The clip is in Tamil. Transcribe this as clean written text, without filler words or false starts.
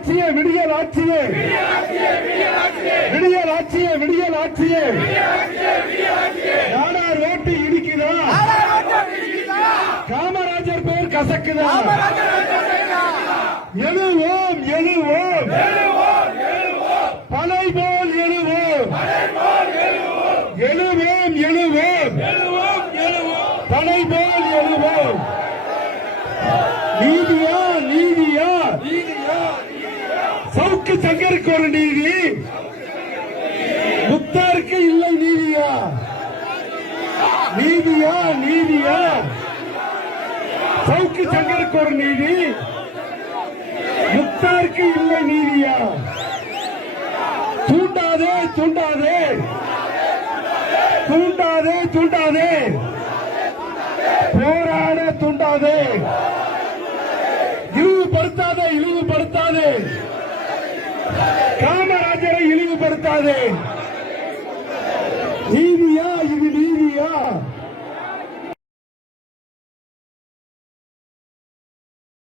ஆட்சியே விடியல் ஆட்சியே விடியல் ஆட்சியே விடியல் ஆட்சியே நாடார் ஓட்டு இடிக்குதா காமராஜர் பேர் கசக்குதா எழுவோம் எழுவோம் பனை போல் எழுவோம் எழுவோம் எழுவோம் பனை போல் எழுவோம் நீதியா நீதியா சவுக்கு சங்கருக்கு ஒரு நீதி முத்தாருக்கு இல்லை நீதியா நீதியா நீதியா சவுக்கு சங்கருக்கு ஒரு நீதி முத்தாருக்கு இல்லை நீதியா தூண்டாதே தூண்டாதே தூண்டாதே தூண்டாதே போராட தூண்டாதே இழிவுபடுத்தாதே இழிவுபடுத்தாதே காமராஜரை இழிவுபடுத்தாதே